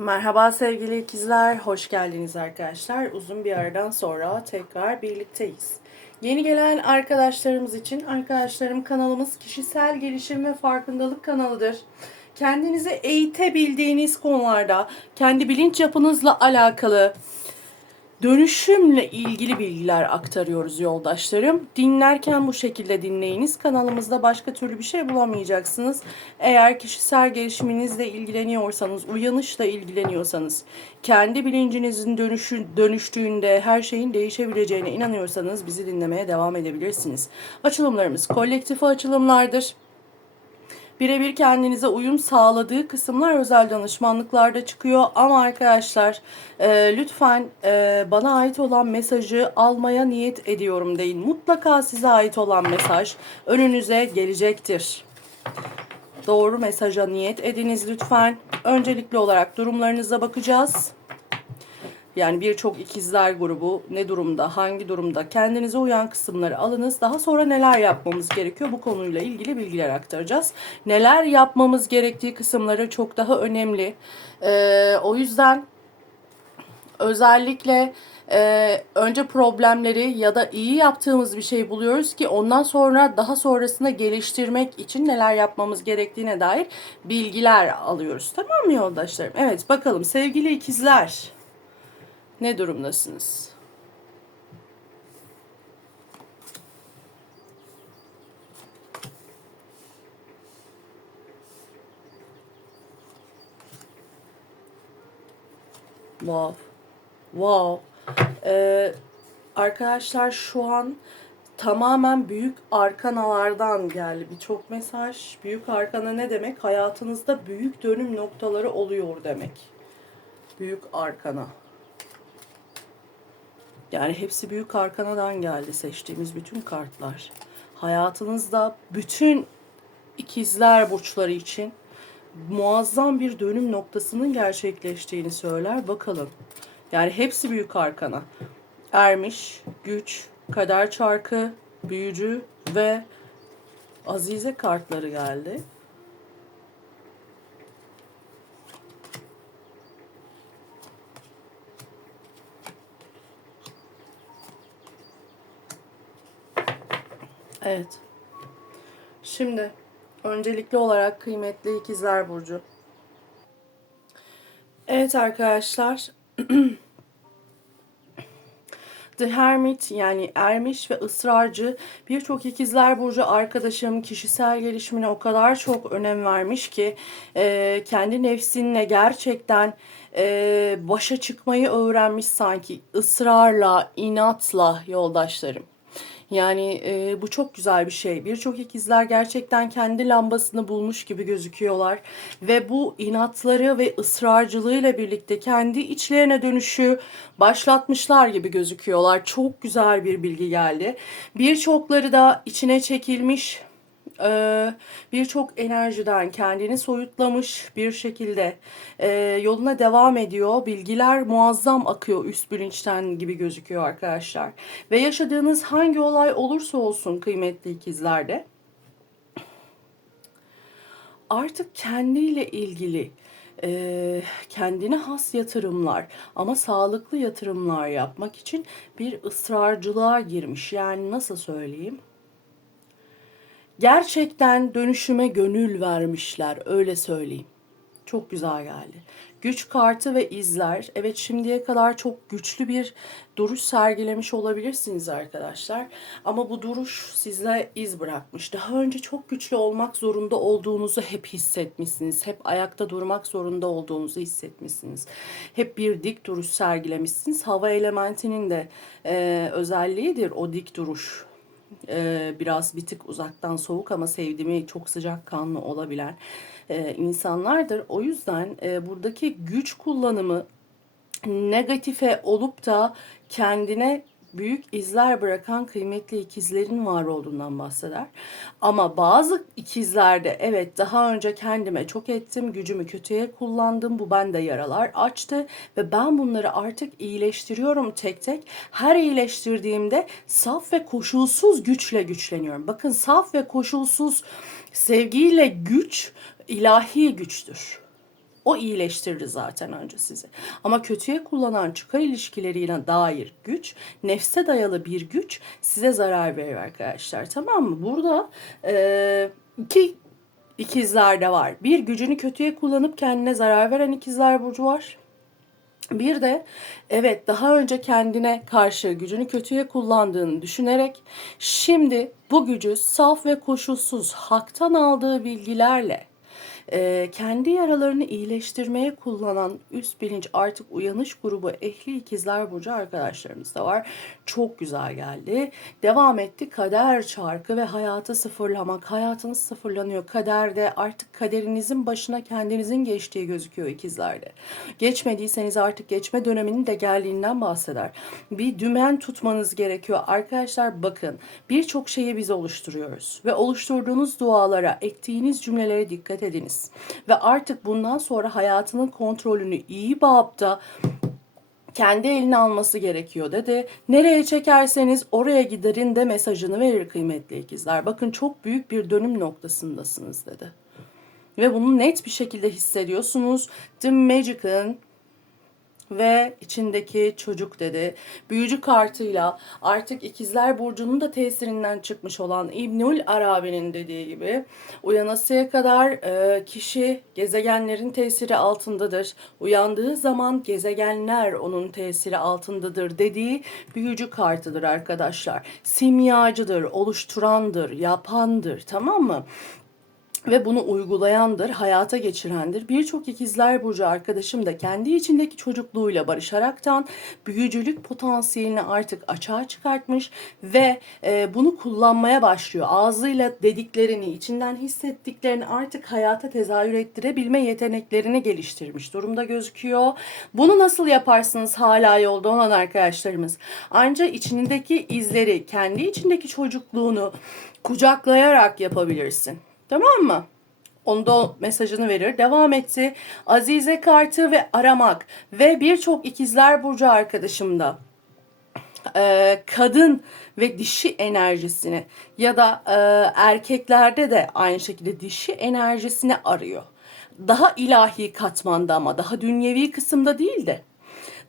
Merhaba sevgili ikizler, hoş geldiniz arkadaşlar. Uzun bir aradan sonra tekrar birlikteyiz. Yeni gelen arkadaşlarımız için, arkadaşlarım kanalımız kişisel gelişim ve farkındalık kanalıdır. Kendinizi eğitebildiğiniz konularda, kendi bilinç yapınızla alakalı, dönüşümle ilgili bilgiler aktarıyoruz yoldaşlarım. Dinlerken bu şekilde dinleyiniz. Kanalımızda başka türlü bir şey bulamayacaksınız. Eğer kişisel gelişiminizle ilgileniyorsanız, uyanışla ilgileniyorsanız, kendi bilincinizin dönüşü, dönüştüğünde her şeyin değişebileceğine inanıyorsanız bizi dinlemeye devam edebilirsiniz. Açılımlarımız kolektif açılımlardır. Birebir kendinize uyum sağladığı kısımlar özel danışmanlıklarda çıkıyor. Ama arkadaşlar e, lütfen e, bana ait olan mesajı almaya niyet ediyorum deyin. Mutlaka size ait olan mesaj önünüze gelecektir. Doğru mesaja niyet ediniz lütfen. Öncelikli olarak durumlarınıza bakacağız. Yani birçok ikizler grubu ne durumda, hangi durumda kendinize uyan kısımları alınız. Daha sonra neler yapmamız gerekiyor bu konuyla ilgili bilgiler aktaracağız. Neler yapmamız gerektiği kısımları çok daha önemli. Ee, o yüzden özellikle e, önce problemleri ya da iyi yaptığımız bir şey buluyoruz ki ondan sonra daha sonrasında geliştirmek için neler yapmamız gerektiğine dair bilgiler alıyoruz. Tamam mı yoldaşlarım? Evet bakalım sevgili ikizler. Ne durumdasınız? Wow. Wow. Ee, arkadaşlar şu an tamamen büyük arkanalardan geldi birçok mesaj. Büyük arkana ne demek? Hayatınızda büyük dönüm noktaları oluyor demek. Büyük arkana. Yani hepsi büyük arkanadan geldi seçtiğimiz bütün kartlar. Hayatınızda bütün ikizler burçları için muazzam bir dönüm noktasının gerçekleştiğini söyler. Bakalım. Yani hepsi büyük arkana. Ermiş, güç, kader çarkı, büyücü ve azize kartları geldi. Evet. Şimdi öncelikli olarak kıymetli ikizler burcu. Evet arkadaşlar. The Hermit yani ermiş ve ısrarcı birçok ikizler burcu arkadaşım kişisel gelişimine o kadar çok önem vermiş ki e, kendi nefsinle gerçekten e, başa çıkmayı öğrenmiş sanki ısrarla, inatla yoldaşlarım. Yani e, bu çok güzel bir şey. Birçok ikizler gerçekten kendi lambasını bulmuş gibi gözüküyorlar. Ve bu inatları ve ısrarcılığıyla birlikte kendi içlerine dönüşü başlatmışlar gibi gözüküyorlar. Çok güzel bir bilgi geldi. Birçokları da içine çekilmiş ee, birçok enerjiden kendini soyutlamış bir şekilde e, yoluna devam ediyor. Bilgiler muazzam akıyor üst bilinçten gibi gözüküyor arkadaşlar. Ve yaşadığınız hangi olay olursa olsun kıymetli ikizlerde artık kendiyle ilgili e, kendine has yatırımlar ama sağlıklı yatırımlar yapmak için bir ısrarcılığa girmiş. Yani nasıl söyleyeyim? Gerçekten dönüşüme gönül vermişler öyle söyleyeyim. Çok güzel geldi. Güç kartı ve izler. Evet şimdiye kadar çok güçlü bir duruş sergilemiş olabilirsiniz arkadaşlar. Ama bu duruş sizde iz bırakmış. Daha önce çok güçlü olmak zorunda olduğunuzu hep hissetmişsiniz. Hep ayakta durmak zorunda olduğunuzu hissetmişsiniz. Hep bir dik duruş sergilemişsiniz. Hava elementinin de e, özelliğidir o dik duruş e, biraz bir tık uzaktan soğuk ama sevdiğimi çok sıcak kanlı olabilen e, insanlardır. O yüzden e, buradaki güç kullanımı negatife olup da kendine büyük izler bırakan kıymetli ikizlerin var olduğundan bahseder. Ama bazı ikizlerde evet daha önce kendime çok ettim, gücümü kötüye kullandım, bu bende yaralar açtı ve ben bunları artık iyileştiriyorum tek tek. Her iyileştirdiğimde saf ve koşulsuz güçle güçleniyorum. Bakın saf ve koşulsuz sevgiyle güç ilahi güçtür O iyileştirir zaten önce sizi. Ama kötüye kullanan çıkar ilişkileriyle dair güç, nefse dayalı bir güç size zarar verir arkadaşlar. Tamam mı? Burada e, iki ikizler de var. Bir gücünü kötüye kullanıp kendine zarar veren ikizler burcu var. Bir de evet daha önce kendine karşı gücünü kötüye kullandığını düşünerek şimdi bu gücü saf ve koşulsuz haktan aldığı bilgilerle e, kendi yaralarını iyileştirmeye kullanan üst bilinç artık uyanış grubu ehli ikizler burcu arkadaşlarımız da var. Çok güzel geldi. Devam etti kader çarkı ve hayatı sıfırlamak. Hayatınız sıfırlanıyor. Kaderde artık kaderinizin başına kendinizin geçtiği gözüküyor ikizlerde. Geçmediyseniz artık geçme döneminin de geldiğinden bahseder. Bir dümen tutmanız gerekiyor. Arkadaşlar bakın birçok şeyi biz oluşturuyoruz ve oluşturduğunuz dualara, ektiğiniz cümlelere dikkat ediniz. Ve artık bundan sonra hayatının kontrolünü iyi bağıpta kendi eline alması gerekiyor dedi. Nereye çekerseniz oraya giderin de mesajını verir kıymetli ikizler. Bakın çok büyük bir dönüm noktasındasınız dedi. Ve bunu net bir şekilde hissediyorsunuz. The Magic'ın ve içindeki çocuk dedi. Büyücü kartıyla artık ikizler burcunun da tesirinden çıkmış olan İbnül Arabi'nin dediği gibi uyanasıya kadar e, kişi gezegenlerin tesiri altındadır. Uyandığı zaman gezegenler onun tesiri altındadır dediği büyücü kartıdır arkadaşlar. Simyacıdır, oluşturandır, yapandır tamam mı? Ve bunu uygulayandır, hayata geçirendir. Birçok ikizler burcu arkadaşım da kendi içindeki çocukluğuyla barışaraktan büyücülük potansiyelini artık açığa çıkartmış ve e, bunu kullanmaya başlıyor. Ağzıyla dediklerini, içinden hissettiklerini artık hayata tezahür ettirebilme yeteneklerini geliştirmiş durumda gözüküyor. Bunu nasıl yaparsınız hala yolda olan arkadaşlarımız? Ancak içindeki izleri, kendi içindeki çocukluğunu kucaklayarak yapabilirsin. Tamam mı? Onda mesajını verir. Devam etti. Azize kartı ve aramak ve birçok ikizler burcu arkadaşımda e, kadın ve dişi enerjisini ya da e, erkeklerde de aynı şekilde dişi enerjisini arıyor. Daha ilahi katmanda ama daha dünyevi kısımda değil de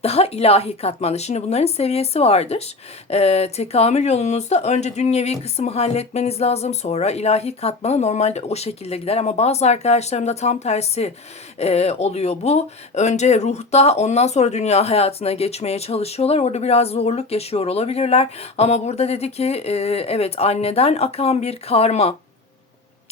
daha ilahi katmanda. Şimdi bunların seviyesi vardır. Ee, tekamül yolunuzda önce dünyevi kısmı halletmeniz lazım. Sonra ilahi katmana normalde o şekilde gider. Ama bazı arkadaşlarımda tam tersi e, oluyor bu. Önce ruhta ondan sonra dünya hayatına geçmeye çalışıyorlar. Orada biraz zorluk yaşıyor olabilirler. Ama burada dedi ki e, evet anneden akan bir karma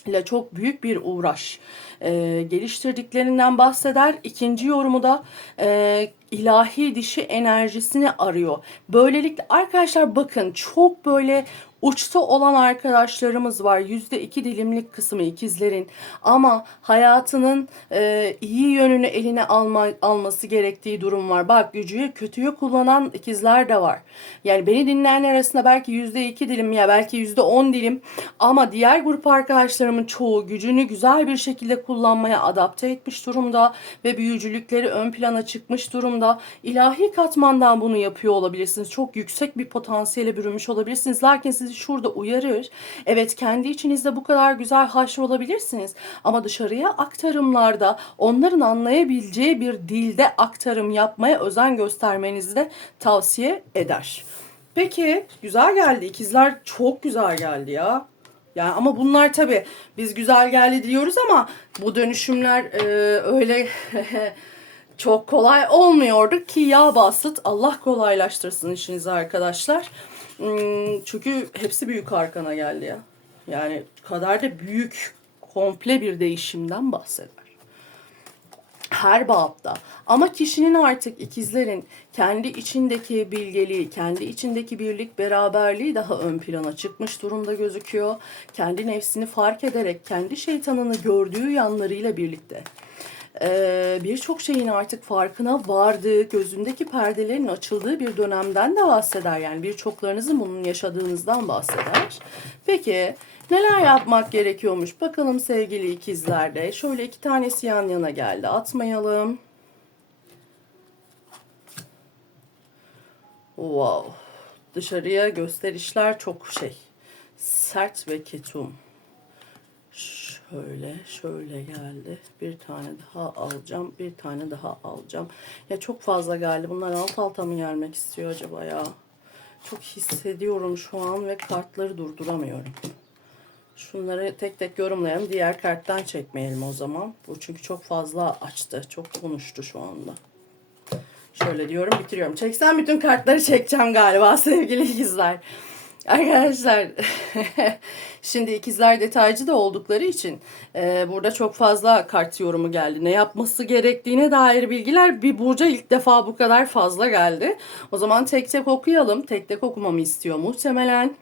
ile çok büyük bir uğraş e, geliştirdiklerinden bahseder. İkinci yorumu da e, ilahi dişi enerjisini arıyor. Böylelikle arkadaşlar bakın çok böyle uçta olan arkadaşlarımız var. Yüzde iki dilimlik kısmı ikizlerin. Ama hayatının e, iyi yönünü eline alma, alması gerektiği durum var. Bak gücüyü kötüye kullanan ikizler de var. Yani beni dinleyenler arasında belki yüzde iki dilim ya belki yüzde on dilim. Ama diğer grup arkadaşlarımın çoğu gücünü güzel bir şekilde kullanmaya adapte etmiş durumda. Ve büyücülükleri ön plana çıkmış durumda. İlahi katmandan bunu yapıyor olabilirsiniz. Çok yüksek bir potansiyele bürünmüş olabilirsiniz. Lakin siz sizi şurada uyarır. Evet kendi içinizde bu kadar güzel haşr olabilirsiniz ama dışarıya aktarımlarda onların anlayabileceği bir dilde aktarım yapmaya özen göstermenizi de tavsiye eder. Peki güzel geldi. İkizler çok güzel geldi ya. Yani ama bunlar tabi biz güzel geldi diyoruz ama bu dönüşümler e, öyle çok kolay olmuyordu ki ya basit Allah kolaylaştırsın işinizi arkadaşlar. Hmm, çünkü hepsi büyük arkana geldi ya. Yani kadar da büyük, komple bir değişimden bahseder. Her bağıpta. Ama kişinin artık ikizlerin kendi içindeki bilgeliği, kendi içindeki birlik beraberliği daha ön plana çıkmış durumda gözüküyor. Kendi nefsini fark ederek kendi şeytanını gördüğü yanlarıyla birlikte e, birçok şeyin artık farkına vardığı, gözündeki perdelerin açıldığı bir dönemden de bahseder. Yani birçoklarınızın bunun yaşadığınızdan bahseder. Peki neler yapmak gerekiyormuş? Bakalım sevgili ikizlerde. Şöyle iki tanesi yan yana geldi. Atmayalım. Wow. Dışarıya gösterişler çok şey. Sert ve ketum. Şöyle Şöyle, geldi. Bir tane daha alacağım. Bir tane daha alacağım. Ya çok fazla geldi. Bunlar alt alta mı gelmek istiyor acaba ya? Çok hissediyorum şu an ve kartları durduramıyorum. Şunları tek tek yorumlayalım. Diğer karttan çekmeyelim o zaman. Bu çünkü çok fazla açtı. Çok konuştu şu anda. Şöyle diyorum bitiriyorum. Çeksen bütün kartları çekeceğim galiba sevgili ikizler. Arkadaşlar şimdi ikizler detaycı da oldukları için e, burada çok fazla kart yorumu geldi. Ne yapması gerektiğine dair bilgiler bir burca ilk defa bu kadar fazla geldi. O zaman tek tek okuyalım. Tek tek okumamı istiyor muhtemelen.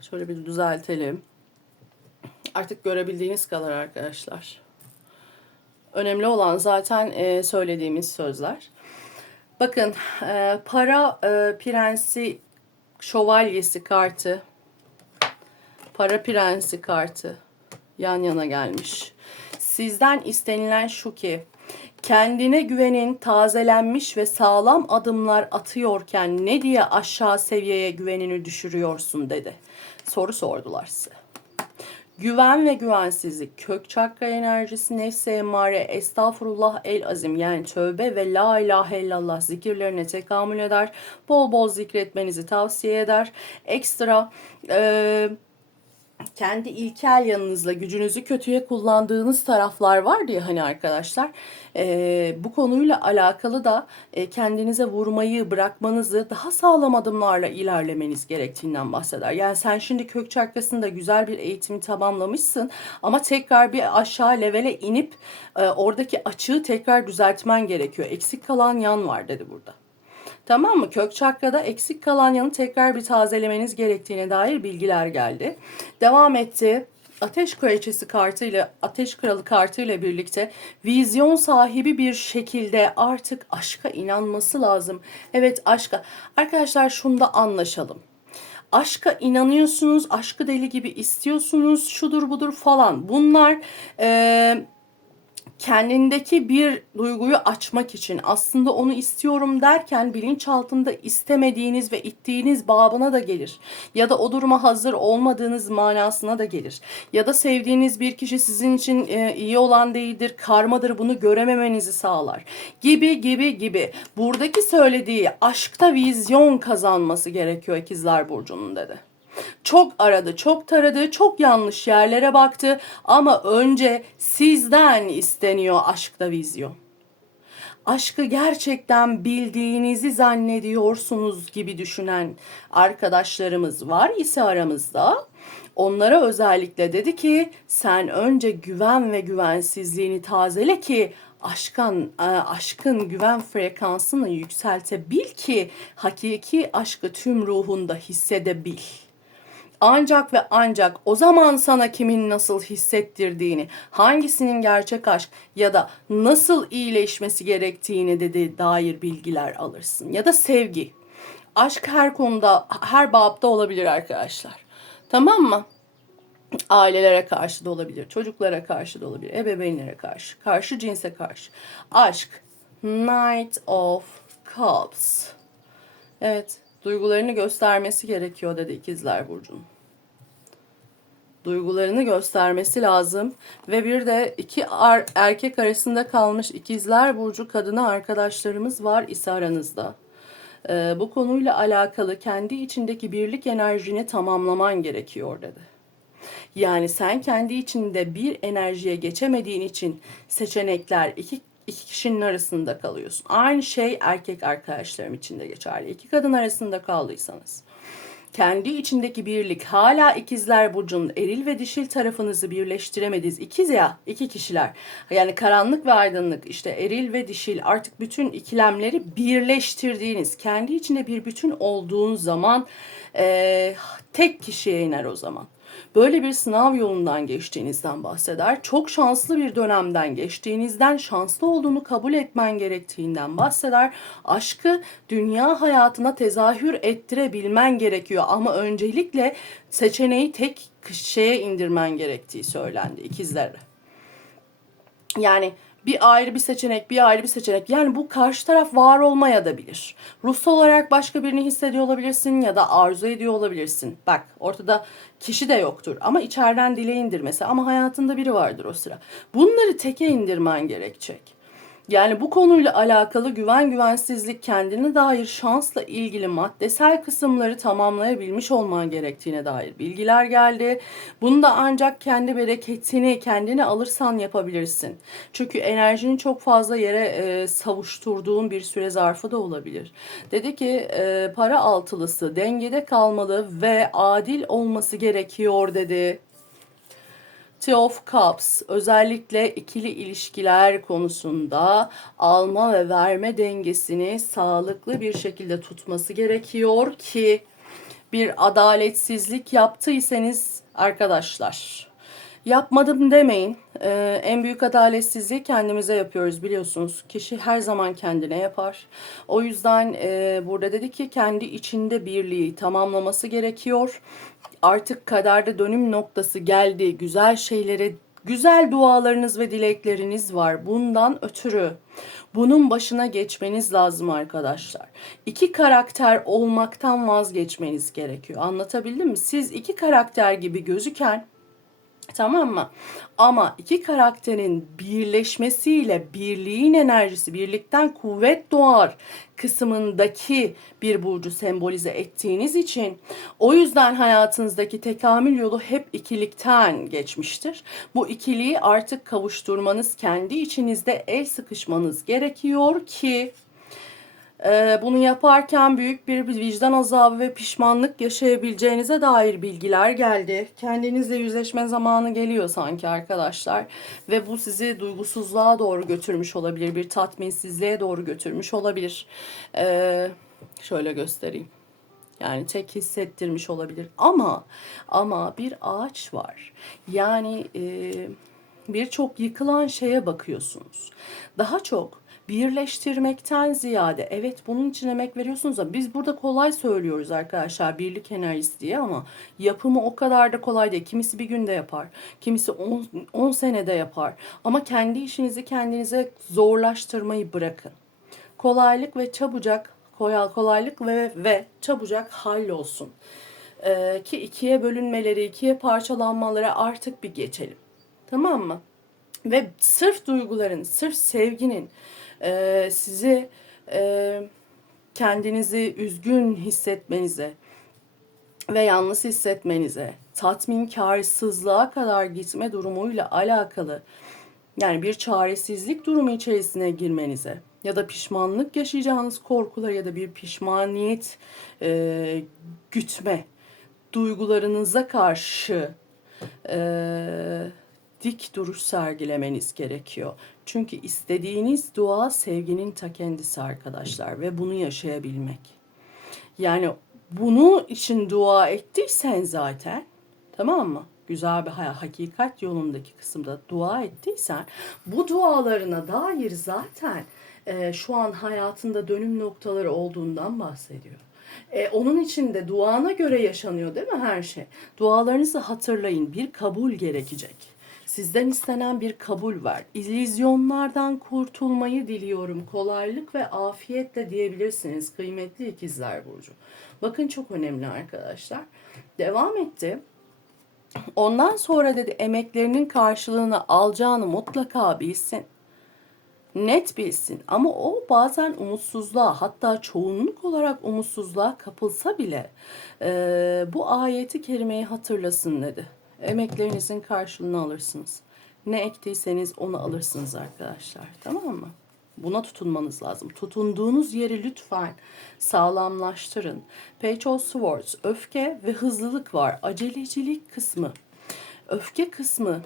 Şöyle bir düzeltelim. Artık görebildiğiniz kadar arkadaşlar. Önemli olan zaten e, söylediğimiz sözler. Bakın e, para e, prensi şövalyesi kartı, para prensi kartı yan yana gelmiş. Sizden istenilen şu ki kendine güvenin tazelenmiş ve sağlam adımlar atıyorken ne diye aşağı seviyeye güvenini düşürüyorsun dedi. Soru sordular size. Güven ve güvensizlik, kök çakra enerjisi, nefse emmare, estağfurullah el azim yani tövbe ve la ilahe illallah zikirlerine tekamül eder. Bol bol zikretmenizi tavsiye eder. Ekstra e, kendi ilkel yanınızla gücünüzü kötüye kullandığınız taraflar var diye hani arkadaşlar e, bu konuyla alakalı da e, kendinize vurmayı bırakmanızı daha sağlam adımlarla ilerlemeniz gerektiğinden bahseder. Yani sen şimdi kök çakrasında güzel bir eğitimi tamamlamışsın ama tekrar bir aşağı levele inip e, oradaki açığı tekrar düzeltmen gerekiyor. Eksik kalan yan var dedi burada. Tamam mı? Kök çakrada eksik kalan yanı tekrar bir tazelemeniz gerektiğine dair bilgiler geldi. Devam etti. Ateş Kraliçesi kartıyla, Ateş Kralı kartıyla birlikte vizyon sahibi bir şekilde artık aşka inanması lazım. Evet aşka. Arkadaşlar şunda anlaşalım. Aşka inanıyorsunuz, aşkı deli gibi istiyorsunuz, şudur budur falan. Bunlar eee kendindeki bir duyguyu açmak için aslında onu istiyorum derken bilinçaltında istemediğiniz ve ittiğiniz babına da gelir. Ya da o duruma hazır olmadığınız manasına da gelir. Ya da sevdiğiniz bir kişi sizin için e, iyi olan değildir, karmadır bunu görememenizi sağlar. Gibi gibi gibi. Buradaki söylediği aşkta vizyon kazanması gerekiyor ikizler burcunun dedi. Çok aradı, çok taradı, çok yanlış yerlere baktı ama önce sizden isteniyor aşkta vizyon. Aşkı gerçekten bildiğinizi zannediyorsunuz gibi düşünen arkadaşlarımız var ise aramızda. Onlara özellikle dedi ki sen önce güven ve güvensizliğini tazele ki aşkın aşkın güven frekansını yükseltebil ki hakiki aşkı tüm ruhunda hissedebil. Ancak ve ancak o zaman sana kimin nasıl hissettirdiğini, hangisinin gerçek aşk ya da nasıl iyileşmesi gerektiğini de dair bilgiler alırsın. Ya da sevgi. Aşk her konuda, her babda olabilir arkadaşlar. Tamam mı? Ailelere karşı da olabilir, çocuklara karşı da olabilir, ebeveynlere karşı, karşı cinse karşı. Aşk. Knight of Cups. Evet, duygularını göstermesi gerekiyor dedi ikizler burcunun. Duygularını göstermesi lazım ve bir de iki erkek arasında kalmış ikizler burcu kadını arkadaşlarımız var ise aranızda. Ee, bu konuyla alakalı kendi içindeki birlik enerjini tamamlaman gerekiyor dedi. Yani sen kendi içinde bir enerjiye geçemediğin için seçenekler iki iki kişinin arasında kalıyorsun. Aynı şey erkek arkadaşlarım için de geçerli. İki kadın arasında kaldıysanız kendi içindeki birlik hala ikizler burcunun eril ve dişil tarafınızı birleştiremediniz. İkiz ya iki kişiler. Yani karanlık ve aydınlık işte eril ve dişil artık bütün ikilemleri birleştirdiğiniz kendi içinde bir bütün olduğun zaman e, tek kişiye iner o zaman. Böyle bir sınav yolundan geçtiğinizden bahseder. Çok şanslı bir dönemden geçtiğinizden, şanslı olduğunu kabul etmen gerektiğinden bahseder. Aşkı dünya hayatına tezahür ettirebilmen gerekiyor ama öncelikle seçeneği tek şeye indirmen gerektiği söylendi ikizlere. Yani bir ayrı bir seçenek, bir ayrı bir seçenek. Yani bu karşı taraf var olmaya da bilir. Ruhsal olarak başka birini hissediyor olabilirsin ya da arzu ediyor olabilirsin. Bak ortada kişi de yoktur ama içeriden dile indirmesi ama hayatında biri vardır o sıra. Bunları teke indirmen gerekecek. Yani bu konuyla alakalı güven güvensizlik kendine dair şansla ilgili maddesel kısımları tamamlayabilmiş olman gerektiğine dair bilgiler geldi. Bunu da ancak kendi bereketini kendine alırsan yapabilirsin. Çünkü enerjini çok fazla yere e, savuşturduğun bir süre zarfı da olabilir. Dedi ki e, para altılısı dengede kalmalı ve adil olması gerekiyor dedi. Two of Cups özellikle ikili ilişkiler konusunda alma ve verme dengesini sağlıklı bir şekilde tutması gerekiyor ki bir adaletsizlik yaptıysanız arkadaşlar yapmadım demeyin. Ee, en büyük adaletsizliği kendimize yapıyoruz biliyorsunuz. Kişi her zaman kendine yapar. O yüzden e, burada dedi ki kendi içinde birliği tamamlaması gerekiyor. Artık kaderde dönüm noktası geldi. Güzel şeylere Güzel dualarınız ve dilekleriniz var. Bundan ötürü bunun başına geçmeniz lazım arkadaşlar. İki karakter olmaktan vazgeçmeniz gerekiyor. Anlatabildim mi? Siz iki karakter gibi gözüken Tamam mı? Ama iki karakterin birleşmesiyle birliğin enerjisi, birlikten kuvvet doğar kısmındaki bir burcu sembolize ettiğiniz için o yüzden hayatınızdaki tekamül yolu hep ikilikten geçmiştir. Bu ikiliği artık kavuşturmanız, kendi içinizde el sıkışmanız gerekiyor ki ee, bunu yaparken büyük bir vicdan azabı ve pişmanlık yaşayabileceğinize dair bilgiler geldi. Kendinizle yüzleşme zamanı geliyor sanki arkadaşlar. Ve bu sizi duygusuzluğa doğru götürmüş olabilir. Bir tatminsizliğe doğru götürmüş olabilir. Ee, şöyle göstereyim. Yani tek hissettirmiş olabilir. Ama ama bir ağaç var. Yani e, birçok yıkılan şeye bakıyorsunuz. Daha çok birleştirmekten ziyade evet bunun için emek veriyorsunuz da biz burada kolay söylüyoruz arkadaşlar birlik enerjisi diye ama yapımı o kadar da kolay değil. Kimisi bir günde yapar, kimisi 10 senede yapar ama kendi işinizi kendinize zorlaştırmayı bırakın. Kolaylık ve çabucak kolaylık ve ve çabucak hallolsun. Ee, ki ikiye bölünmeleri, ikiye parçalanmaları artık bir geçelim. Tamam mı? Ve sırf duyguların, sırf sevginin e, sizi e, kendinizi üzgün hissetmenize ve yalnız hissetmenize, tatminkarsızlığa kadar gitme durumuyla alakalı yani bir çaresizlik durumu içerisine girmenize ya da pişmanlık yaşayacağınız korkular ya da bir pişmaniyet e, gütme duygularınıza karşı e, dik duruş sergilemeniz gerekiyor. Çünkü istediğiniz dua sevginin ta kendisi arkadaşlar ve bunu yaşayabilmek. Yani bunu için dua ettiysen zaten tamam mı? Güzel bir hakikat yolundaki kısımda dua ettiysen bu dualarına dair zaten e, şu an hayatında dönüm noktaları olduğundan bahsediyor. E, onun için de duana göre yaşanıyor değil mi her şey? Dualarınızı hatırlayın bir kabul gerekecek. Sizden istenen bir kabul var. İllüzyonlardan kurtulmayı diliyorum. Kolaylık ve afiyetle diyebilirsiniz kıymetli ikizler burcu. Bakın çok önemli arkadaşlar. Devam etti. Ondan sonra dedi emeklerinin karşılığını alacağını mutlaka bilsin. Net bilsin ama o bazen umutsuzluğa hatta çoğunluk olarak umutsuzluğa kapılsa bile e, bu ayeti kerimeyi hatırlasın dedi emeklerinizin karşılığını alırsınız. Ne ektiyseniz onu alırsınız arkadaşlar. Tamam mı? Buna tutunmanız lazım. Tutunduğunuz yeri lütfen sağlamlaştırın. Page of Swords, öfke ve hızlılık var. Acelecilik kısmı. Öfke kısmı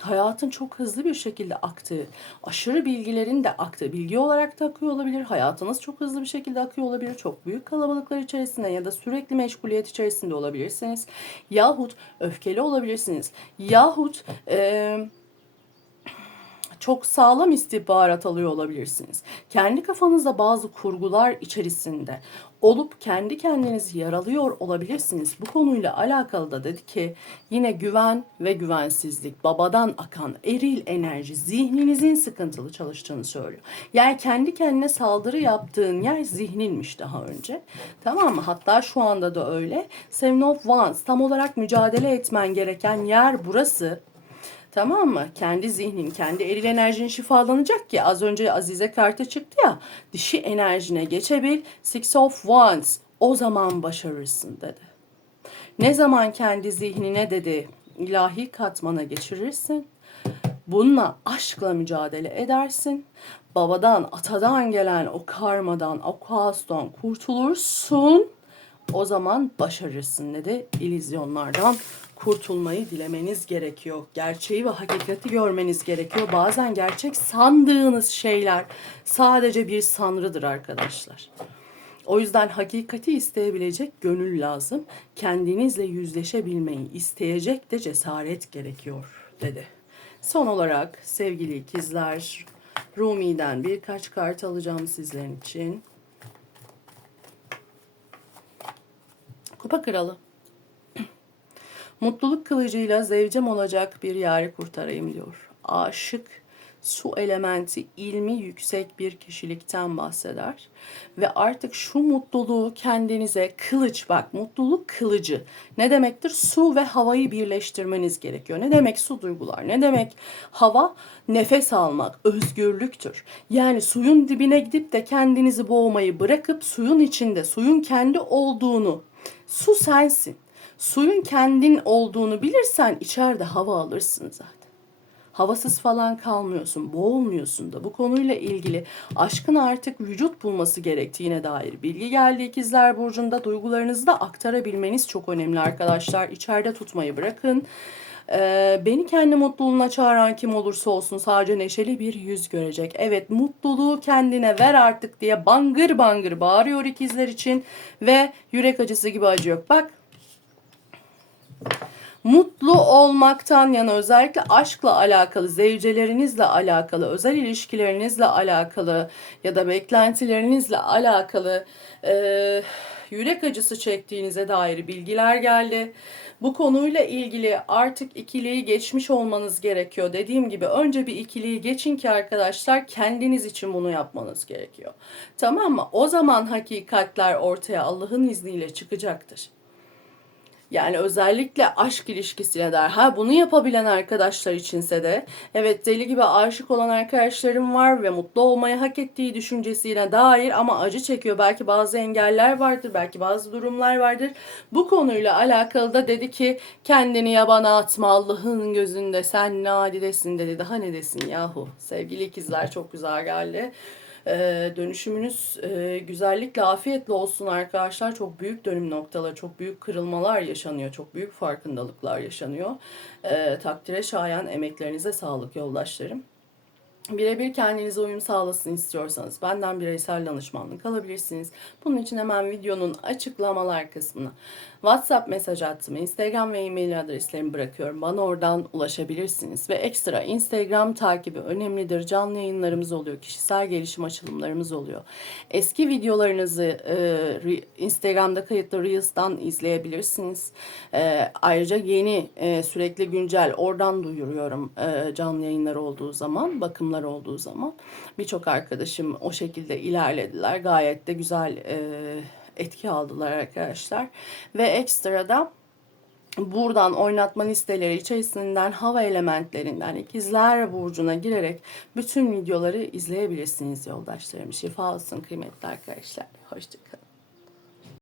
hayatın çok hızlı bir şekilde aktığı, aşırı bilgilerin de aktığı, bilgi olarak da akıyor olabilir, hayatınız çok hızlı bir şekilde akıyor olabilir, çok büyük kalabalıklar içerisinde ya da sürekli meşguliyet içerisinde olabilirsiniz. Yahut öfkeli olabilirsiniz. Yahut... Ee, çok sağlam istihbarat alıyor olabilirsiniz. Kendi kafanızda bazı kurgular içerisinde olup kendi kendinizi yaralıyor olabilirsiniz. Bu konuyla alakalı da dedi ki yine güven ve güvensizlik, babadan akan eril enerji zihninizin sıkıntılı çalıştığını söylüyor. Yani kendi kendine saldırı yaptığın yer zihninmiş daha önce. Tamam mı? Hatta şu anda da öyle. Seven of Wands tam olarak mücadele etmen gereken yer burası. Tamam mı? Kendi zihnin, kendi eril enerjin şifalanacak ki az önce Azize kartı çıktı ya. Dişi enerjine geçebil. Six of Wands. O zaman başarırsın dedi. Ne zaman kendi zihnine dedi ilahi katmana geçirirsin. Bununla aşkla mücadele edersin. Babadan, atadan gelen o karmadan, o kaostan kurtulursun. O zaman başarırsın dedi. İllüzyonlardan kurtulmayı dilemeniz gerekiyor. Gerçeği ve hakikati görmeniz gerekiyor. Bazen gerçek sandığınız şeyler sadece bir sanrıdır arkadaşlar. O yüzden hakikati isteyebilecek gönül lazım. Kendinizle yüzleşebilmeyi isteyecek de cesaret gerekiyor dedi. Son olarak sevgili ikizler Rumi'den birkaç kart alacağım sizlerin için. Kupa kralı. Mutluluk kılıcıyla zevcem olacak bir yari kurtarayım diyor. Aşık, su elementi, ilmi yüksek bir kişilikten bahseder. Ve artık şu mutluluğu kendinize kılıç bak mutluluk kılıcı. Ne demektir? Su ve havayı birleştirmeniz gerekiyor. Ne demek su duygular? Ne demek hava? Nefes almak, özgürlüktür. Yani suyun dibine gidip de kendinizi boğmayı bırakıp suyun içinde, suyun kendi olduğunu, su sensin suyun kendin olduğunu bilirsen içeride hava alırsın zaten. Havasız falan kalmıyorsun, boğulmuyorsun da. Bu konuyla ilgili aşkın artık vücut bulması gerektiğine dair bilgi geldi ikizler burcunda. Duygularınızı da aktarabilmeniz çok önemli arkadaşlar. İçeride tutmayı bırakın. Ee, beni kendi mutluluğuna çağıran kim olursa olsun sadece neşeli bir yüz görecek. Evet mutluluğu kendine ver artık diye bangır bangır bağırıyor ikizler için ve yürek acısı gibi acı yok. Bak mutlu olmaktan yana özellikle aşkla alakalı, zevcelerinizle alakalı, özel ilişkilerinizle alakalı ya da beklentilerinizle alakalı e, yürek acısı çektiğinize dair bilgiler geldi. Bu konuyla ilgili artık ikiliyi geçmiş olmanız gerekiyor. Dediğim gibi önce bir ikiliyi geçin ki arkadaşlar kendiniz için bunu yapmanız gerekiyor. Tamam mı? O zaman hakikatler ortaya Allah'ın izniyle çıkacaktır. Yani özellikle aşk ilişkisiyle der. Ha bunu yapabilen arkadaşlar içinse de evet deli gibi aşık olan arkadaşlarım var ve mutlu olmayı hak ettiği düşüncesiyle dair ama acı çekiyor. Belki bazı engeller vardır, belki bazı durumlar vardır. Bu konuyla alakalı da dedi ki kendini yabana atma Allah'ın gözünde sen nadidesin dedi. Daha ne desin yahu. Sevgili ikizler çok güzel geldi. Ee, dönüşümünüz e, güzellikle, afiyetle olsun arkadaşlar. Çok büyük dönüm noktaları, çok büyük kırılmalar yaşanıyor, çok büyük farkındalıklar yaşanıyor. Ee, takdire şayan emeklerinize sağlık yoldaşlarım. Birebir kendinize uyum sağlasın istiyorsanız benden bireysel danışmanlık alabilirsiniz. Bunun için hemen videonun açıklamalar kısmına WhatsApp mesaj attım. Instagram ve e-mail adreslerimi bırakıyorum. Bana oradan ulaşabilirsiniz. Ve ekstra Instagram takibi önemlidir. Canlı yayınlarımız oluyor. Kişisel gelişim açılımlarımız oluyor. Eski videolarınızı e, Instagram'da kayıtlı Reels'tan izleyebilirsiniz. E, ayrıca yeni e, sürekli güncel oradan duyuruyorum e, canlı yayınlar olduğu zaman, bakımlar olduğu zaman. Birçok arkadaşım o şekilde ilerlediler. Gayet de güzel e, etki aldılar arkadaşlar. Ve ekstrada buradan oynatma listeleri içerisinden hava elementlerinden ikizler burcuna girerek bütün videoları izleyebilirsiniz yoldaşlarım. Şifa olsun kıymetli arkadaşlar. Hoşçakalın.